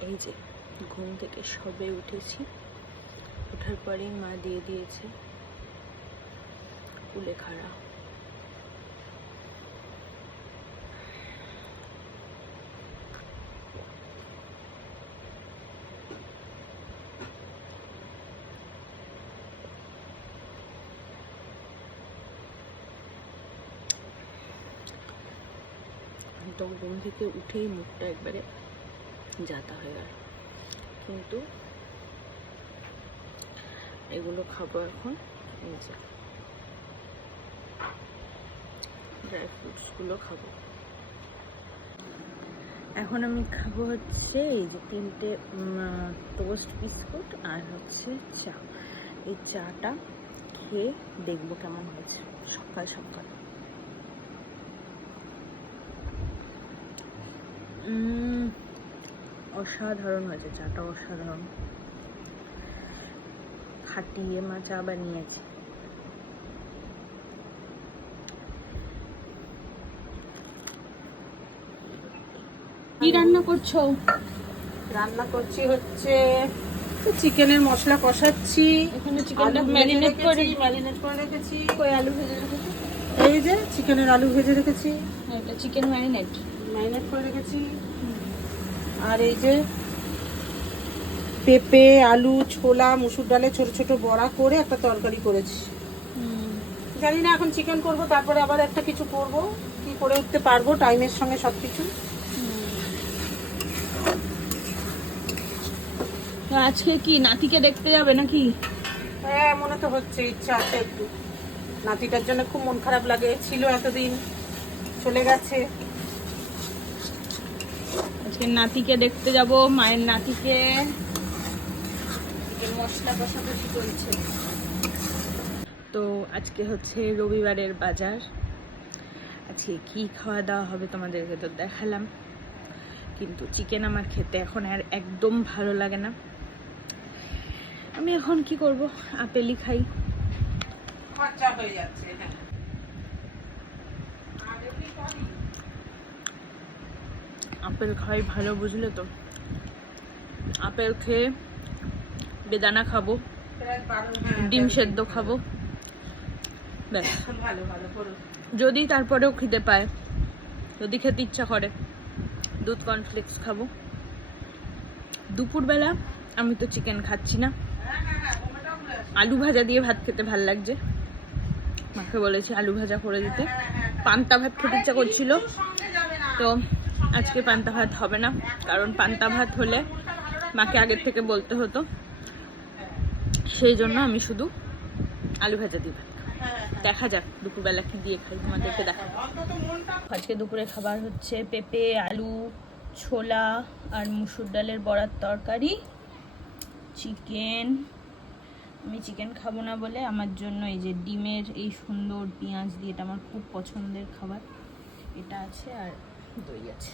এই যে, ঘুম থেকে সবে উঠেছি। ওঠার পরেই মা দিয়ে দিয়েছে কুলেখাড়া তো ঘুম থেকে উঠেই মুখটা একবারে যাতা হয়ে গেল। কিন্তু এগুলো খাব এখন, এই যে ড্রাই ফ্রুটসগুলো খাব। এখন আমি খাব হচ্ছে এই যে তিনটে টোস্ট বিস্কুট আর হচ্ছে চা। এই চাটা খেয়ে দেখব কেমন হয়েছে। সকাল সকাল। অসাধারণ হয়েছে চাটা অসাধারণ। খাটিয়ে মা চা বানিয়েছে। কি রান্না করছ? রান্না করছি হচ্ছে চিকেনের মশলা কষাচ্ছি। এখানে চিকেনটা ম্যারিনেট করে। ম্যারিনেট করে রেখেছি। কই আলু ভেজে রেখেছো? এই যে চিকেনের আলু ভেজে রেখেছি। হ্যাঁ, এটা চিকেন ম্যারিনেট। ম্যারিনেট করে রেখেছি। আর এই যে পেঁপে আলু ছোলা মুসুর ডালে ছোট ছোট বড়া করে একটা তরকারি করেছি। জানি না এখন চিকেন করব তারপরে আবার একটা কিছু করব। কি করে উঠতে পারব টাইমের সঙ্গে সব কিছু আজকে কি নাতিকে দেখতে যাবে নাকি? হ্যাঁ মনে তো হচ্ছে ইচ্ছা আছে একটু। নাতিটার জন্য খুব মন খারাপ লাগে ছিল এতদিন চলে গেছে। আজকে নাতিকে দেখতে যাব, মায়ের নাতিকে। মশলা কষাকষি চলছে। তো আজকে হচ্ছে রবিবারের বাজার। আজকে কি খাওয়া দাওয়া হবে তোমাদেরকে তো দেখালাম। কিন্তু চিকেন আমার খেতে এখন আর একদম ভালো লাগে না। আমি এখন কি করব? আপেলই খাই। খরচা হয়ে যাচ্ছে হ্যাঁ। আপেল খাই, ভালো বুঝলে তো। আপেল খেয়ে বেদানা খাব, ডিম সেদ্ধ খাব, ব্যাস। যদি তারপরেও খিদে পায়, যদি খেতে ইচ্ছা করে, দুধ কর্নফ্লেক্স খাব। দুপুরবেলা আমি তো চিকেন খাচ্ছি না। আলু ভাজা দিয়ে ভাত খেতে ভালো লাগছে। মাকে বলেছি আলু ভাজা করে দিতে। পান্তা ভাত খেতে ইচ্ছা করছিল। তো আজকে পান্তা ভাত হবে না, কারণ পান্তা ভাত হলে মাকে আগের থেকে বলতে হতো। সেই জন্য আমি শুধু আলু ভাজা দিই। দেখা যাক, দুপুরবেলা কি দিয়ে খাই, তোমাদেরকে দেখা আজকে দুপুরে খাবার হচ্ছে পেঁপে, আলু, ছোলা আর মুসুর ডালের বড়ার তরকারি, চিকেন। আমি চিকেন খাব না বলে আমার জন্য এই যে ডিমের এই সুন্দর পেঁয়াজ দিয়ে এটা আমার খুব পছন্দের খাবার। এটা আছে আর দই আছে